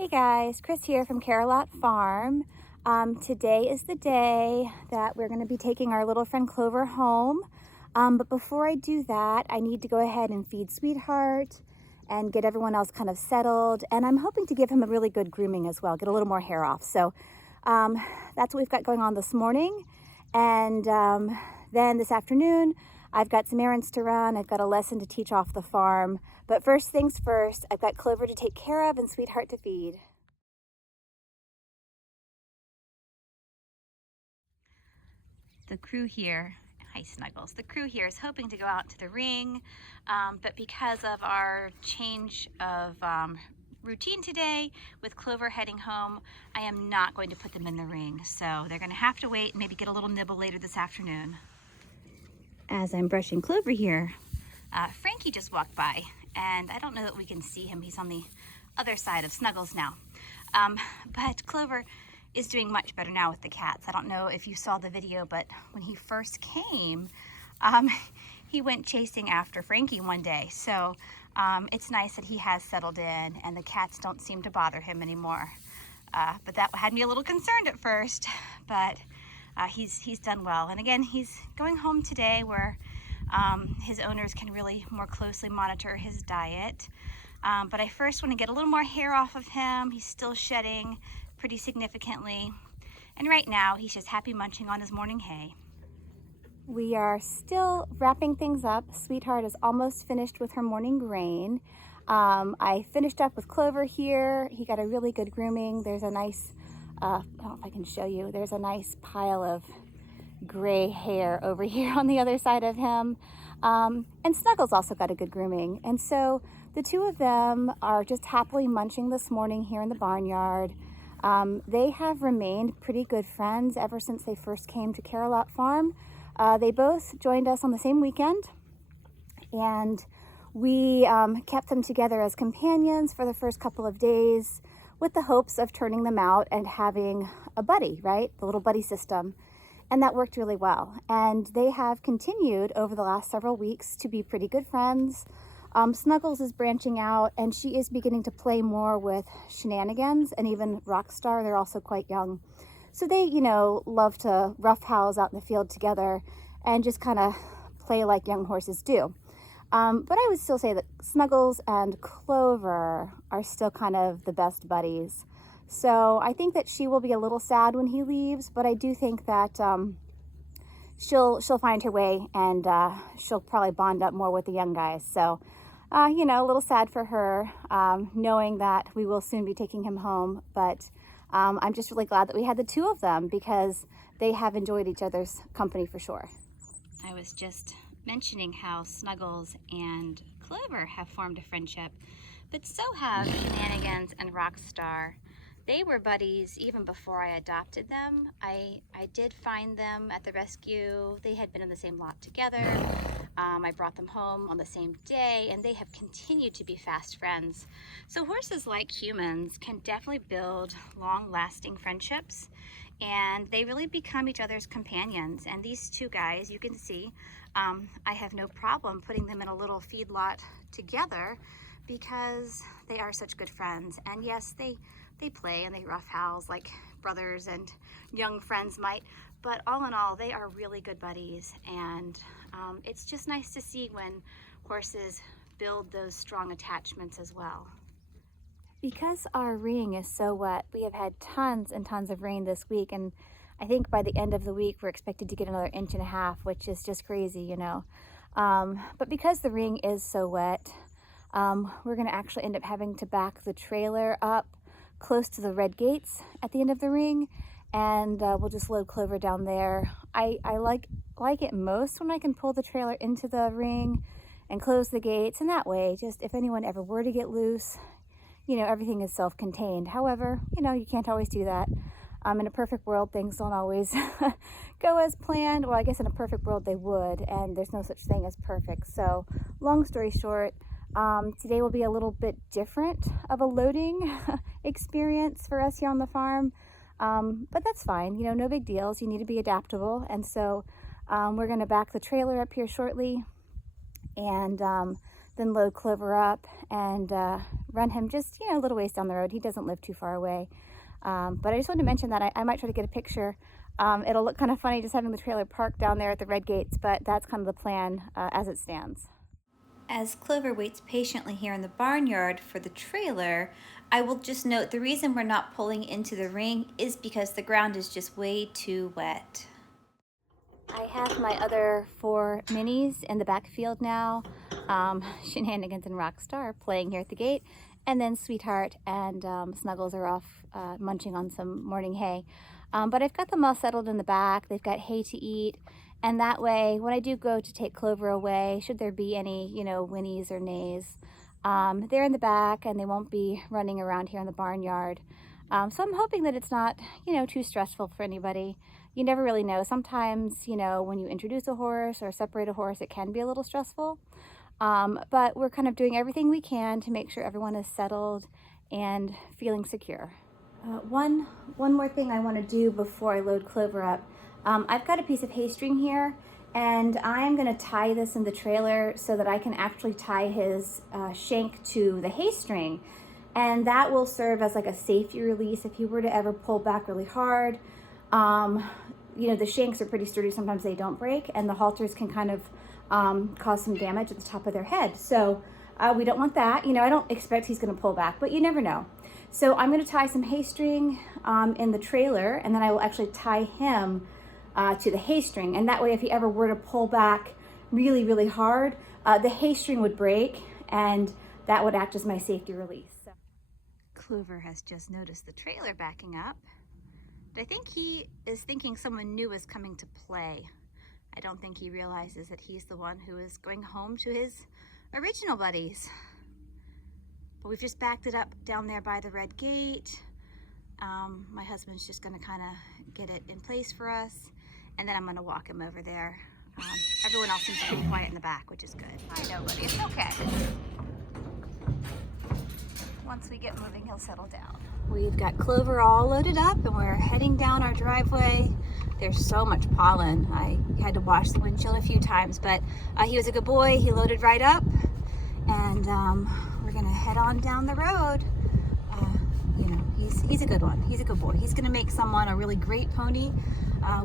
Hey guys, Chris here from Carolot Farm. Today is the day that we're going to be taking our little friend Clover home. But before I do that, I need to go ahead and feed Sweetheart and get everyone else kind of settled. And I'm hoping to give him a really good grooming as well, get a little more hair off. So that's what we've got going on this morning. And then this afternoon, I've got some errands to run. I've got a lesson to teach off the farm. But first things first, I've got Clover to take care of and Sweetheart to feed. The crew here, hi Snuggles, the crew here is hoping to go out to the ring, but because of our change of routine today with Clover heading home, I am not going to put them in the ring. So they're going to have to wait and maybe get a little nibble later this afternoon. As I'm brushing Clover here, Frankie just walked by, and I don't know that we can see him. He's on the other side of Snuggles now. But Clover is doing much better now with the cats. I don't know if you saw the video, but when he first came, he went chasing after Frankie one day. So it's nice that he has settled in and the cats don't seem to bother him anymore. But that had me a little concerned at first, but he's done well. And again, he's going home today where his owners can really more closely monitor his diet. But I first want to get a little more hair off of him. He's still shedding pretty significantly. And right now, he's just happy munching on his morning hay. We are still wrapping things up. Sweetheart is almost finished with her morning grain. I finished up with Clover here. He got a really good grooming. There's a nice, I don't know if I can show you, there's a nice pile of gray hair over here on the other side of him. And Snuggles also got a good grooming. And so the two of them are just happily munching this morning here in the barnyard. They have remained pretty good friends ever since they first came to Carolot Farm. They both joined us on the same weekend, and we kept them together as companions for the first couple of days with the hopes of turning them out and having a buddy, right? The little buddy system. And that worked really well. And they have continued over the last several weeks to be pretty good friends. Snuggles is branching out and she is beginning to play more with Shenanigans and even Rockstar. They're also quite young. So they, love to roughhouse out in the field together and just kind of play like young horses do. But I would still say that Snuggles and Clover are still kind of the best buddies. So I think that she will be a little sad when he leaves, but I do think that she'll find her way and she'll probably bond up more with the young guys. So, a little sad for her, knowing that we will soon be taking him home. But I'm just really glad that we had the two of them because they have enjoyed each other's company for sure. I was just mentioning how Snuggles and Clover have formed a friendship, but so have Shenanigans and Rockstar. They were buddies even before I adopted them. I did find them at the rescue. They had been in the same lot together. I brought them home on the same day, and they have continued to be fast friends. So horses, like humans, can definitely build long-lasting friendships, and they really become each other's companions. And these two guys, you can see, I have no problem putting them in a little feedlot together because they are such good friends. And yes, they play and they roughhouse like brothers and young friends might, but all in all, they are really good buddies. And it's just nice to see when horses build those strong attachments as well. Because our ring is so wet, we have had tons and tons of rain this week, and I think by the end of the week we're expected to get another 1.5 inches, which is just crazy, but because the ring is so wet, we're going to actually end up having to back the trailer up close to the red gates at the end of the ring, and we'll just load Clover down there. I like it most when I can pull the trailer into the ring and close the gates, and that way, just if anyone ever were to get loose, everything is self-contained. However, you can't always do that. In a perfect world, things don't always go as planned. Well, I guess in a perfect world they would, and there's no such thing as perfect. So long story short, today will be a little bit different of a loading experience for us here on the farm, but that's fine. No big deals. You need to be adaptable, and so we're going to back the trailer up here shortly, and then load Clover up and run him just, a little ways down the road. He doesn't live too far away. But I just wanted to mention that I might try to get a picture. It'll look kind of funny just having the trailer parked down there at the red gates, but that's kind of the plan as it stands. As Clover waits patiently here in the barnyard for the trailer, I will just note the reason we're not pulling into the ring is because the ground is just way too wet. I have my other 4 minis in the backfield now. Shenanigans and Rockstar playing here at the gate, and then Sweetheart and Snuggles are off munching on some morning hay. But I've got them all settled in the back. They've got hay to eat, and that way when I do go to take Clover away, should there be any whinnies or nays, they're in the back and they won't be running around here in the barnyard. So I'm hoping that it's not too stressful for anybody. You never really know. Sometimes when you introduce a horse or separate a horse, it can be a little stressful. But we're kind of doing everything we can to make sure everyone is settled and feeling secure. One more thing I want to do before I load Clover up. I've got a piece of hay string here, and I am going to tie this in the trailer so that I can actually tie his shank to the hay string, and that will serve as like a safety release if he were to ever pull back really hard. The shanks are pretty sturdy, sometimes they don't break, and the halters can kind of cause some damage at the top of their head. So we don't want that. I don't expect he's going to pull back, but you never know. So I'm going to tie some hay string in the trailer, and then I will actually tie him to the hay string. And that way, if he ever were to pull back really, really hard, the hay string would break, and that would act as my safety release. So. Clover has just noticed the trailer backing up. But I think he is thinking someone new is coming to play. I don't think he realizes that he's the one who is going home to his original buddies. But we've just backed it up down there by the red gate. My husband's just gonna kind of get it in place for us, and then I'm gonna walk him over there. Everyone else seems pretty quiet in the back, which is good. I know, buddy, it's okay. Once we get moving, he'll settle down. We've got Clover all loaded up, and we're heading down our driveway. There's so much pollen. I had to wash the windshield a few times, but he was a good boy. He loaded right up, and we're gonna head on down the road. He's a good one. He's a good boy. He's gonna make someone a really great pony.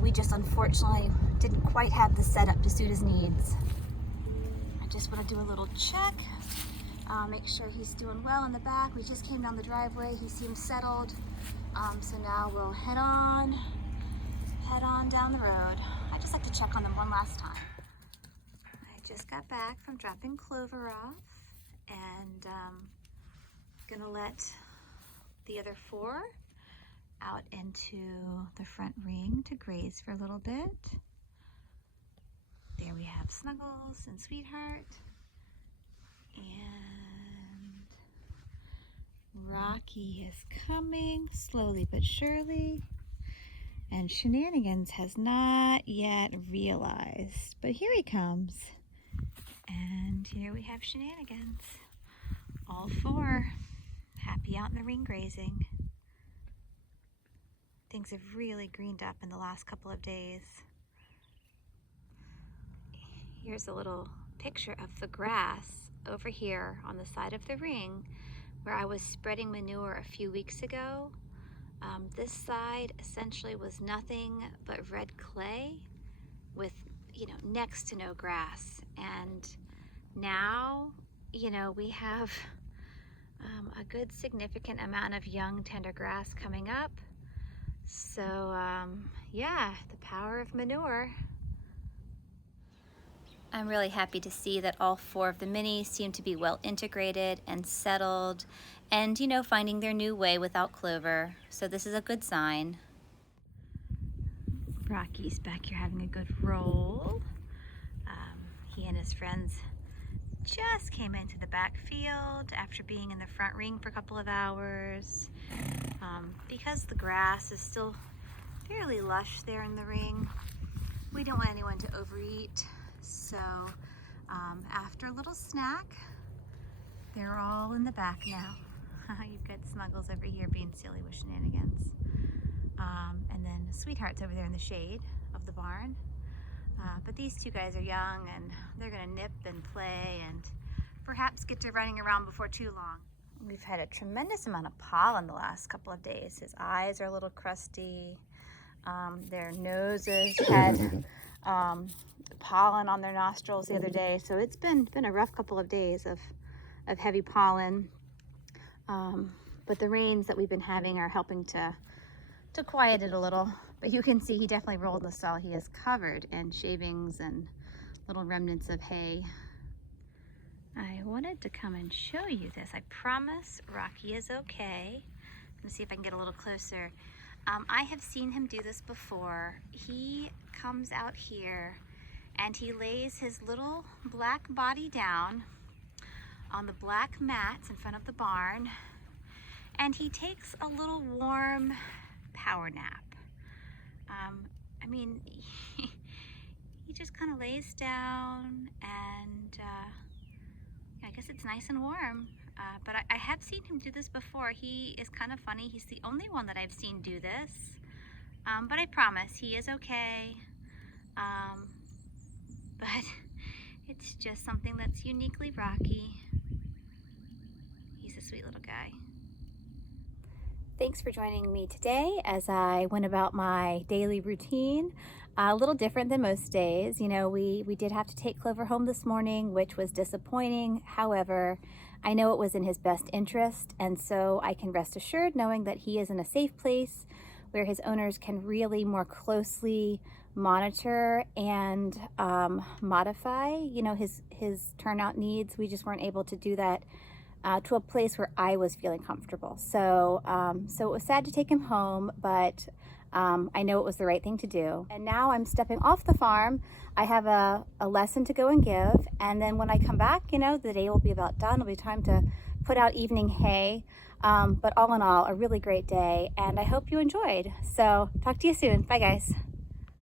We just unfortunately didn't quite have the setup to suit his needs. I just want to do a little check, make sure he's doing well in the back. We just came down the driveway. He seems settled. So now we'll head on down the road. I just like to check on them one last time. I just got back from dropping Clover off, and gonna let the other 4 out into the front ring to graze for a little bit. There we have Snuggles and Sweetheart, and Rocky is coming slowly but surely, and Shenanigans has not yet realized, but here he comes. And here we have Shenanigans, all 4 happy out in the ring grazing. Things have really greened up in the last couple of days. Here's a little picture of the grass over here on the side of the ring where I was spreading manure a few weeks ago. This side essentially was nothing but red clay with, next to no grass. And now, we have a good significant amount of young tender grass coming up. So yeah, the power of manure. I'm really happy to see that all 4 of the minis seem to be well integrated and settled and, finding their new way without Clover. So this is a good sign. Rocky's back here having a good roll. He and his friends just came into the backfield after being in the front ring for a couple of hours. Because the grass is still fairly lush there in the ring, we don't want anyone to overeat. So after a little snack, they're all in the back now. You've got Snuggles over here being silly with Shenanigans. And then Sweetheart's over there in the shade of the barn. But these 2 guys are young, and they're gonna nip and play and perhaps get to running around before too long. We've had a tremendous amount of pollen the last couple of days. His eyes are a little crusty. Their noses had pollen on their nostrils the other day, so it's been a rough couple of days of heavy pollen. But the rains that we've been having are helping to quiet it a little. But you can see he definitely rolled the stall. He is covered in shavings and little remnants of hay. I wanted to come and show you this. I promise Rocky is okay. Let me see if I can get a little closer. I have seen him do this before. He comes out here and he lays his little black body down on the black mats in front of the barn, and he takes a little warm power nap. I mean, he just kind of lays down, and I guess it's nice and warm. But I have seen him do this before. He is kind of funny. He's the only one that I've seen do this. But I promise he is okay. But it's just something that's uniquely Rocky. He's a sweet little guy. Thanks for joining me today as I went about my daily routine. A little different than most days. You know, we did have to take Clover home this morning, which was disappointing. However, I know it was in his best interest, and so I can rest assured knowing that he is in a safe place where his owners can really more closely monitor and modify, you know, his turnout needs. We just weren't able to do that to a place where I was feeling comfortable. So it was sad to take him home, but I know it was the right thing to do. And now I'm stepping off the farm. I have a lesson to go and give, and then when I come back, you know, the day will be about done. It'll be time to put out evening hay. But all in all, a really great day, and I hope you enjoyed. So talk to you soon. Bye, guys.